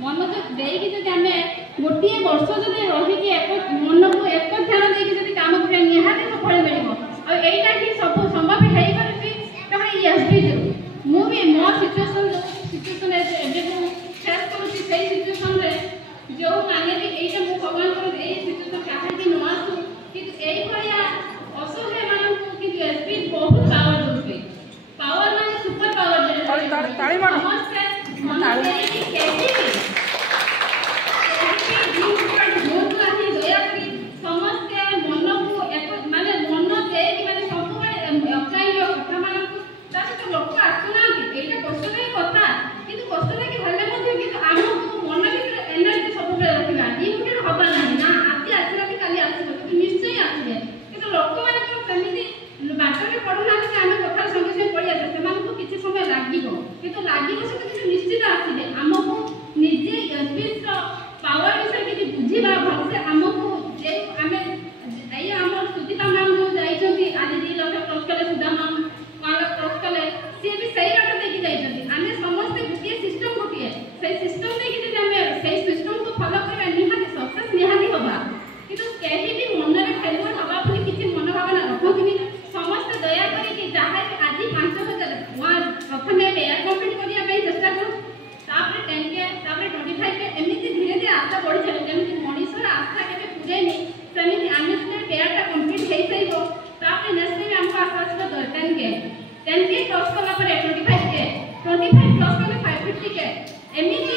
मनोज देकी जदि आमे गोटे वर्ष जदि रही मन को एक ध्यान देकी जदि काम करिया निहाती सफल मिलिबो आ एटा कि सब संभव हेई परछि केवल एसबी मु भी मो सिचुएशन एबे को फेस करूछि सेही सिचुएशन रे जो माने कि एटा मु भगवान को एही सिचुएशन काहे कि न आसु कि एही भलिया असहाय मानन को कि एसबी बहुत पावर दोछि पावर माने सुपर पावर दे ताली मार एमनी